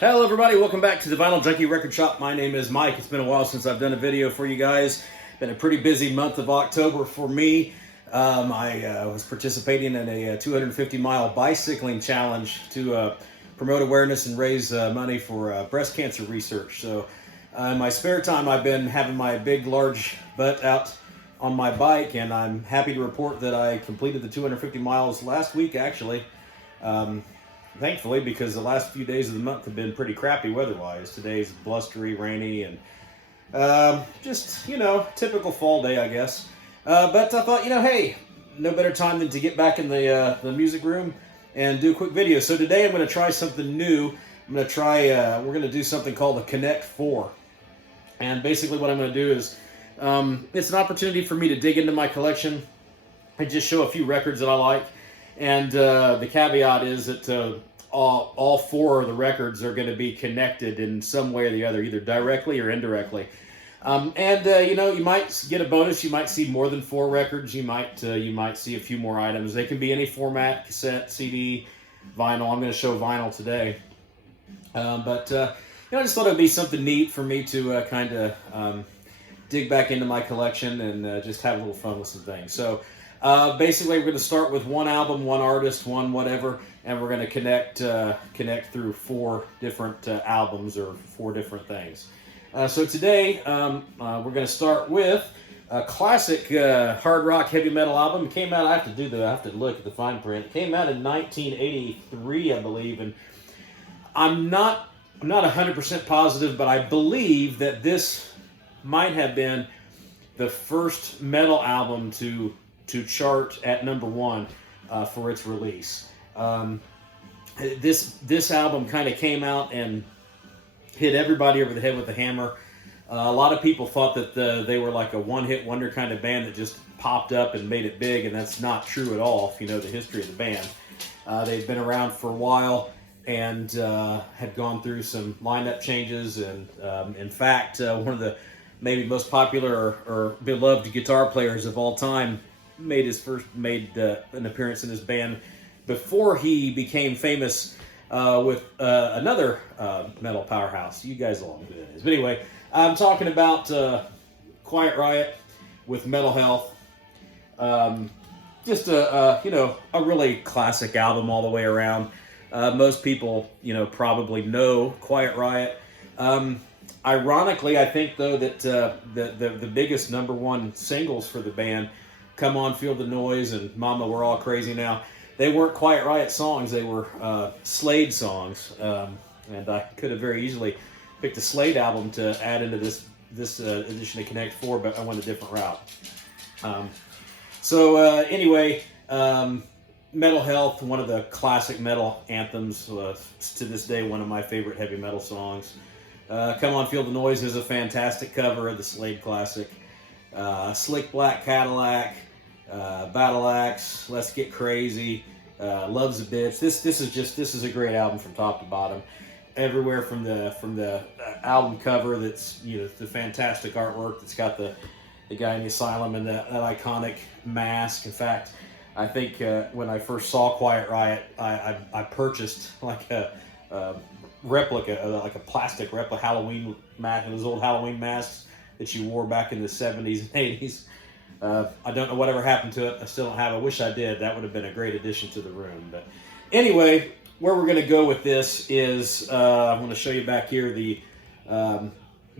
Hello everybody, welcome back to the Vinyl Junkie Record Shop. My name is Mike. It's been a while since I've done a video for you guys. Been a pretty busy month of October for me. I was participating in a 250-mile bicycling challenge to promote awareness and raise money for breast cancer research. So in my spare time I've been having my big large butt out on my bike, and I'm happy to report that I completed the 250 miles last week actually. Thankfully, because the last few days of the month have been pretty crappy weather-wise. Today's blustery, rainy, and just, typical fall day, I guess. But I thought, hey, no better time than to get back in the music room and do a quick video. So today I'm going to try something new. We're going to do something called a Connect 4. And basically what I'm going to do is, it's an opportunity for me to dig into my collection and just show a few records that I like. And the caveat is that all four of the records are going to be connected in some way or the other, either directly or indirectly. You might get a bonus. You might see more than four records. You might see a few more items. They can be any format: cassette, CD, vinyl. I'm going to show vinyl today. I just thought it'd be something neat for me to kind of dig back into my collection and just have a little fun with some things. So. Basically, we're going to start with one album, one artist, one whatever, and we're going to connect through four different albums or four different things. So today, we're going to start with a classic hard rock heavy metal album. It came out. I have to look at the fine print. It came out in 1983, I believe, and I'm not 100% positive, but I believe that this might have been the first metal album to chart at #1 for its release. This album kind of came out and hit everybody over the head with a hammer. A lot of people thought that they were like a one-hit wonder kind of band that just popped up and made it big, and that's not true at all if you know the history of the band. They've been around for a while and had gone through some lineup changes, and in fact, one of the maybe most popular or beloved guitar players of all time made an appearance in his band before he became famous with another metal powerhouse. You guys all know who that is. But anyway, I'm talking about Quiet Riot with Mental Health. Just a really classic album all the way around. Most people probably know Quiet Riot. Ironically, I think though that the biggest #1 singles for the band, Come On, Feel the Noise, and Mama, We're All Crazy Now, they weren't Quiet Riot songs. They were Slade songs. And I could have very easily picked a Slade album to add into this edition of Connect 4, but I went a different route. Anyway, Mental Health, one of the classic metal anthems, to this day, one of my favorite heavy metal songs. Come On, Feel the Noise is a fantastic cover of the Slade classic. Slick Black Cadillac, Battle Axe, Let's Get Crazy, Love's a Bitch. This is a great album from top to bottom. Everywhere from the album cover, that's the fantastic artwork that's got the guy in the asylum and that iconic mask. In fact, I think when I first saw Quiet Riot, I purchased like a replica, like a plastic replica Halloween mask. Those old Halloween masks that you wore back in the 70s and 80s. I don't know whatever happened to it. I still don't have it. I wish I did. That would have been a great addition to the room. But anyway, where we're going to go with this is, I'm going to show you back here, the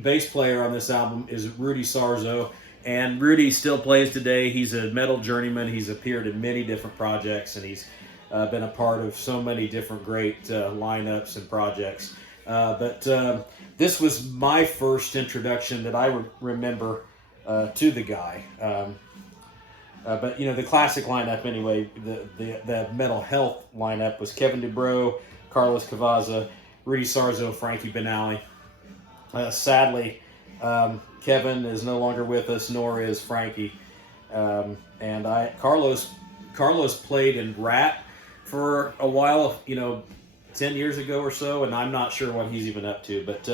bass player on this album is Rudy Sarzo. And Rudy still plays today. He's a metal journeyman. He's appeared in many different projects, and he's been a part of so many different great lineups and projects. This was my first introduction that I remember to the guy. The classic lineup anyway, the Mental Health lineup was Kevin DuBrow, Carlos Cavaza, Rudy Sarzo, Frankie Benali. Sadly, Kevin is no longer with us, nor is Frankie. Carlos played in Rat for a while, 10 years ago or so, and I'm not sure what he's even up to. But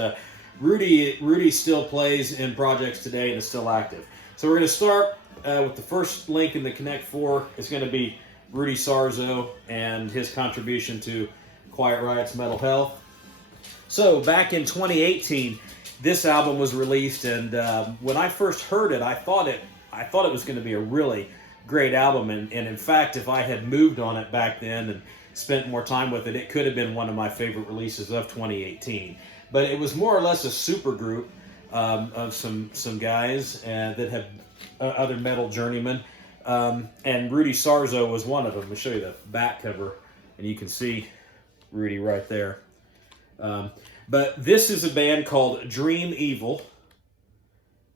Rudy still plays in projects today and is still active. So we're going to start with the first link in the Connect 4. It's going to be Rudy Sarzo and his contribution to Quiet Riot's Mental Health. So back in 2018, this album was released, and when I first heard it, I thought it was going to be a really great album, and in fact, if I had moved on it back then and spent more time with it, it could have been one of my favorite releases of 2018. But it was more or less a super group of some guys that had other metal journeymen, and Rudy Sarzo was one of them. Let me show you the back cover, and you can see Rudy right there. But this is a band called Dream Evil,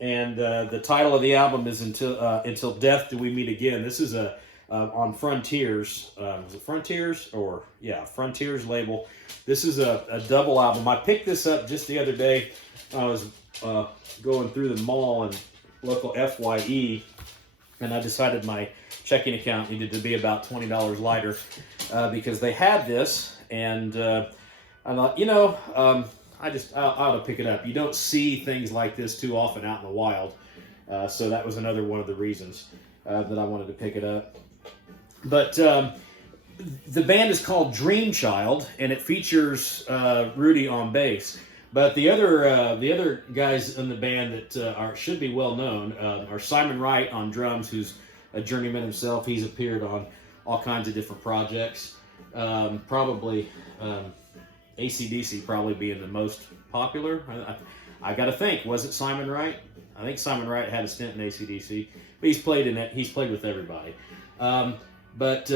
and the title of the album is Until Death Do We Meet Again. This is on Frontiers. Is it Frontiers? Yeah, Frontiers label. This is a double album. I picked this up just the other day. I was going through the mall and local FYE, and I decided my checking account needed to be about $20 lighter because they had this, and I thought, I ought to pick it up. You don't see things like this too often out in the wild, so that was another one of the reasons that I wanted to pick it up. But the band is called Dream Child, and it features Rudy on bass. But the other guys in the band that should be well known are Simon Wright on drums, who's a journeyman himself. He's appeared on all kinds of different projects. Probably AC/DC probably being the most popular. I got to think, was it Simon Wright? I think Simon Wright had a stint in AC/DC, but he's played in it. He's played with everybody. But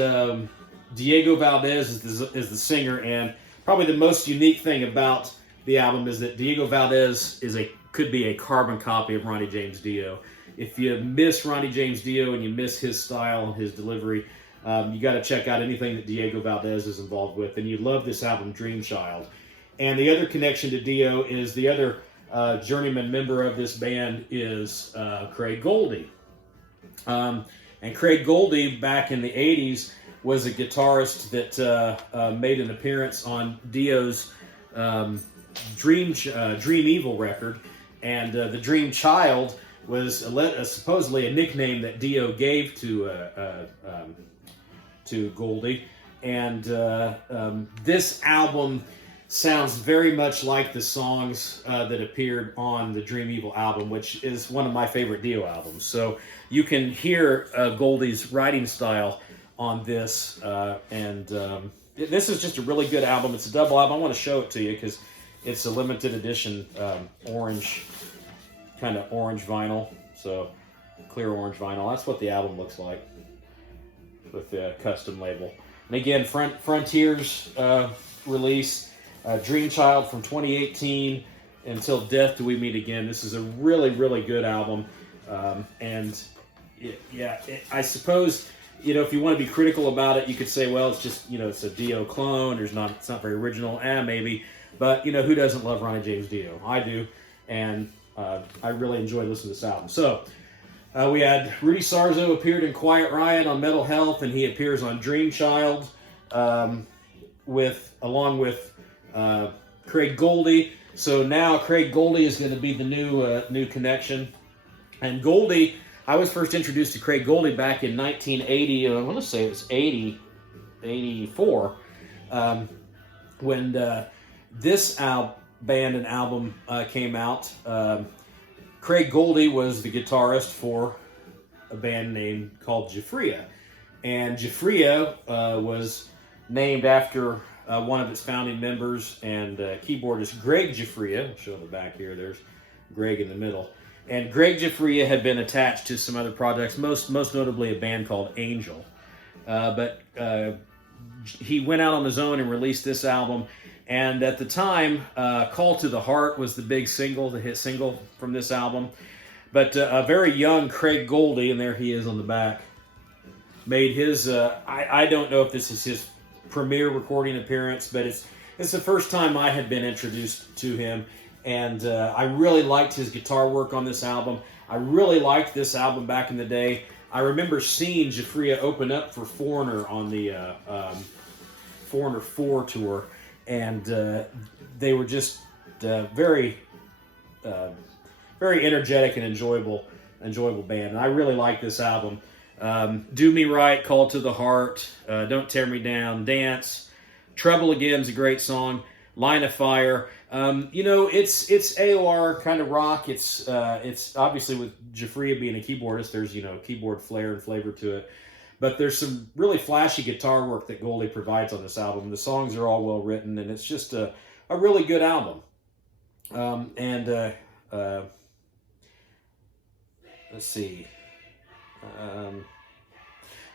Diego Valdez is the singer, and probably the most unique thing about the album is that Diego Valdez could be a carbon copy of Ronnie James Dio. If you miss Ronnie James Dio and you miss his style and his delivery, you got to check out anything that Diego Valdez is involved with, and you love this album, Dream Child. And the other connection to Dio is the other journeyman member of this band is Craig Goldie. And Craig Goldie, back in the 80s, was a guitarist that made an appearance on Dio's Dream Evil record, and the Dream Child was supposedly a nickname that Dio gave to Goldie, and this album sounds very much like the songs that appeared on the Dream Evil album, which is one of my favorite Dio albums. So you can hear Goldie's writing style on this, and this is just a really good album. It's a double album. I want to show it to you because it's a limited edition kind of orange vinyl, so clear orange vinyl. That's what the album looks like with the custom label. And again, Frontiers release, Dream Child from 2018, Until Death Do We Meet Again. This is a really, really good album. I suppose, if you want to be critical about it, you could say, well, it's just, it's a Dio clone. It's not very original. Maybe. But, who doesn't love Ronnie James Dio? I do. And I really enjoy listening to this album. So, we had Rudy Sarzo appeared in Quiet Riot on Metal Health, and he appears on Dream Child along with Craig Goldie. So now Craig Goldie is going to be the new connection. And Goldie, I was first introduced to Craig Goldie back in 1980. I want to say it was 84, when this band and album came out. Craig Goldie was the guitarist for a band called Jafria. And Jafria was named after one of its founding members and keyboardist Greg Jafria. I'll show the back here. There's Greg in the middle. And Greg Jafria had been attached to some other projects, most notably a band called Angel. But he went out on his own and released this album. And at the time, Call to the Heart was the big single, the hit single from this album. But a very young Craig Goldie, and there he is on the back, made his, I don't know if this is his premiere recording appearance, but it's the first time I had been introduced to him. And I really liked his guitar work on this album. I really liked this album back in the day. I remember seeing Jafria open up for Foreigner on the Foreigner 4 tour. And they were just very energetic and enjoyable band. And I really like this album. Do Me Right, Call to the Heart, Don't Tear Me Down, Dance, Trouble Again is a great song. Line of Fire. You know, it's AOR kind of rock. It's obviously, with Jafria being a keyboardist, there's, you know, keyboard flair and flavor to it. But there's some really flashy guitar work that Goldie provides on this album. The songs are all well written, and it's just a really good album. Let's see.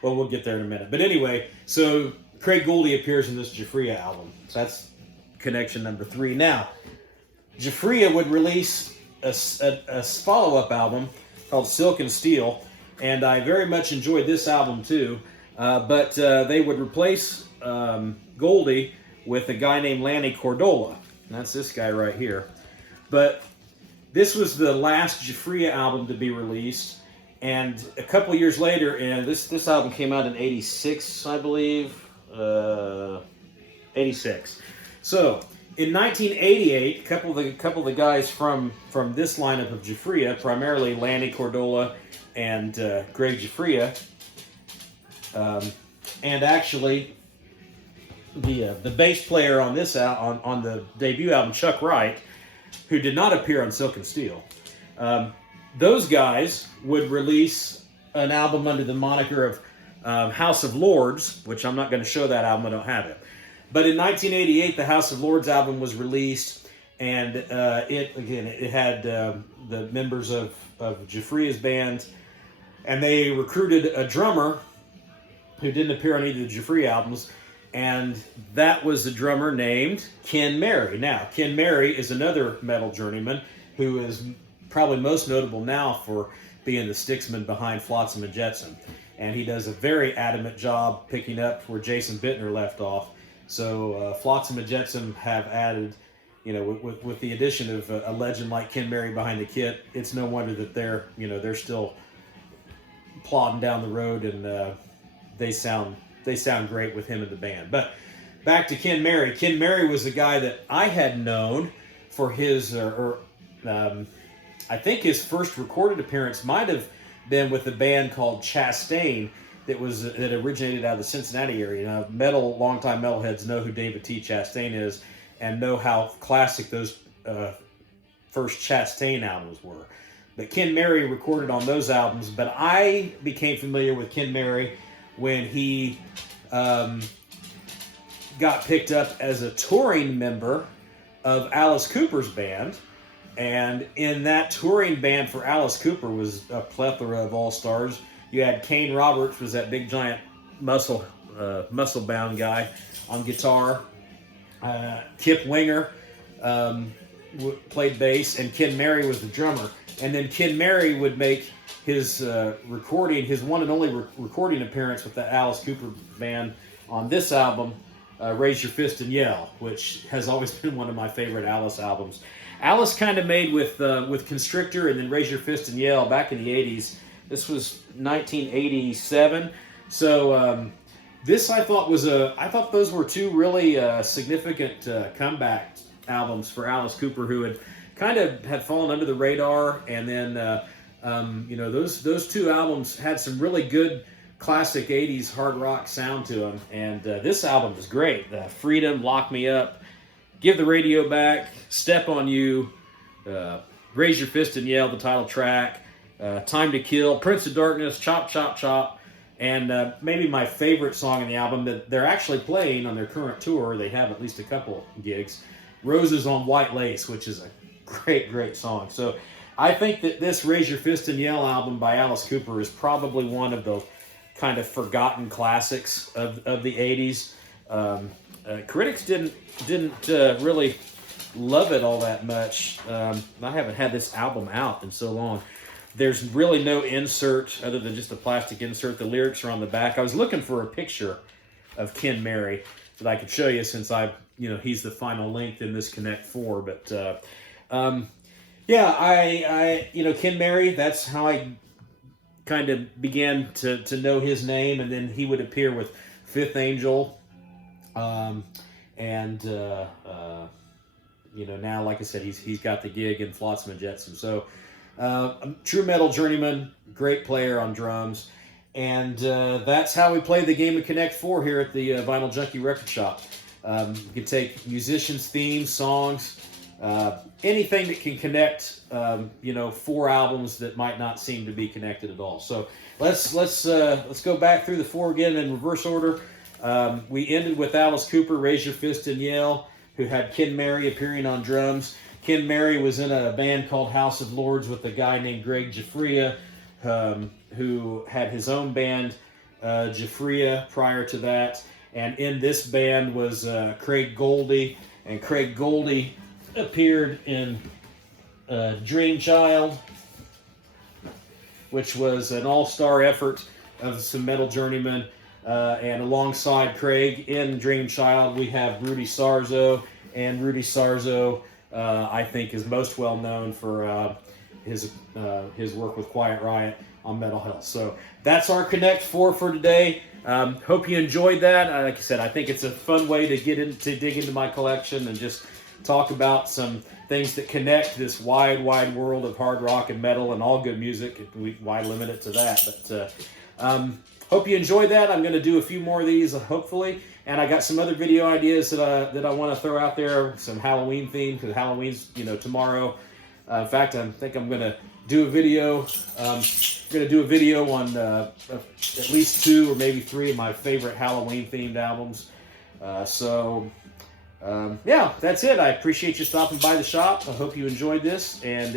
Well, we'll get there in a minute. But anyway, so Craig Goldie appears in this Jafria album. So that's connection number 3. Now, Jafria would release a follow-up album called Silk and Steel, and I very much enjoyed this album too. But they would replace Goldie with a guy named Lanny Cordola. And that's this guy right here. But this was the last Jafria album to be released, and a couple years later, and this album came out in '86, I believe, '86. So in 1988, a couple of the guys from this lineup of Jafria, primarily Lanny Cordola and Greg Jafria, and actually the bass player on this on the debut album, Chuck Wright, who did not appear on Silk and Steel. Those guys would release an album under the moniker of House of Lords, which I'm not going to show that album, I don't have it. But in 1988, the House of Lords album was released, and it had the members of Jafria's band, and they recruited a drummer who didn't appear on either of the Jafria albums, and that was a drummer named Ken Mary. Now, Ken Mary is another metal journeyman who is probably most notable now for being the sticksman behind Flotsam and Jetsam. And he does a very adamant job picking up where Jason Bittner left off. So Flotsam and Jetsam have added, you know, with the addition of a legend like Ken Mary behind the kit, it's no wonder that they're still plodding down the road, and they sound great with him in the band. But back to Ken Mary. Ken Mary was a guy that I had known for his, I think his first recorded appearance might have been with a band called Chastain that originated out of the Cincinnati area. Now, longtime metalheads know who David T. Chastain is and know how classic those first Chastain albums were. But Ken Mary recorded on those albums, but I became familiar with Ken Mary when he got picked up as a touring member of Alice Cooper's band. And in that touring band for Alice Cooper was a plethora of all-stars. You had Kane Roberts, was that big giant muscle-bound guy on guitar. Kip Winger played bass, and Ken Mary was the drummer. And then Ken Mary would make his his one and only recording appearance with the Alice Cooper band on this album, Raise Your Fist and Yell, which has always been one of my favorite Alice albums. Alice kind of made with Constrictor and then Raise Your Fist and Yell back in the 80s. This was 1987. So this I thought those were two really significant comeback albums for Alice Cooper, who had fallen under the radar, and then those two albums had some really good classic 80s hard rock sound to them, and this album is great. Freedom, Lock Me Up, Give the Radio Back, Step on You, Raise Your Fist and Yell, the title track, Time to Kill, Prince of Darkness, Chop Chop Chop, and maybe my favorite song in the album that they're actually playing on their current tour. They have at least a couple gigs, Roses on White Lace, which is a great song. So I think that this Raise Your Fist and Yell album by Alice Cooper is probably one of the kind of forgotten classics of the 80s. Critics didn't really love it all that much. I haven't had this album out in so long. There's really no insert other than just a plastic insert. The lyrics are on the back. I was looking for a picture of Ken Mary that I could show you, since he's the final length in this Connect 4. But Ken Mary, that's how I kind of began to know his name, and then he would appear with Fifth Angel, now, like I said, he's got the gig in Flotsam and Jetsam. So true metal journeyman, great player on drums, and that's how we play the game of Connect 4 here at the Vinyl Junkie Record Shop. You can take musicians' themes, songs, anything that can connect, 4 albums that might not seem to be connected at all. So let's go back through the 4 again in reverse order. We ended with Alice Cooper, Raise Your Fist and Yell, who had Ken Mary appearing on drums. Ken Mary was in a band called House of Lords with a guy named Greg Giuffria, who had his own band, Giuffria, prior to that. And in this band was Craig Goldie, and Craig Goldie appeared in Dream Child, which was an all-star effort of some metal journeymen. And alongside Craig in Dream Child, we have Rudy Sarzo, and Rudy Sarzo, I think, is most well known for his work with Quiet Riot on Metal Health. So that's our Connect 4 for today. Hope you enjoyed that. Like I said, I think it's a fun way to dig into my collection and just talk about some things that connect this wide world of hard rock and metal and all good music. Why limit it to that? But hope you enjoyed that. I'm going to do a few more of these, hopefully. And I got some other video ideas that I want to throw out there. Some Halloween theme, because Halloween's tomorrow. In fact, I think I'm going to do a video. I'm going to do a video on at least 2 or maybe 3 of my favorite Halloween themed albums. Yeah, that's it. I appreciate you stopping by the shop. I hope you enjoyed this. And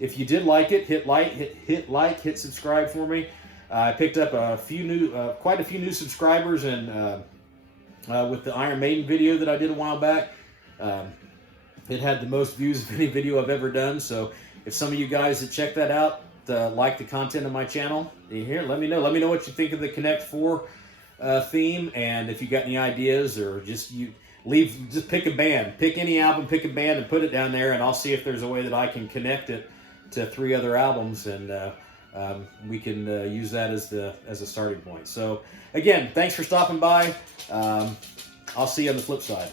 if you did like it, hit subscribe for me. I picked up quite a few new subscribers, and with the Iron Maiden video that I did a while back, it had the most views of any video I've ever done. So if some of you guys that check that out like the content of my channel, here, let me know. Let me know what you think of the Connect 4 theme, and if you got any ideas, or just pick a band, pick any album, pick a band, and put it down there, and I'll see if there's a way that I can connect it to 3 other albums, and we can use that as a starting point. So again, thanks for stopping by. I'll see you on the flip side.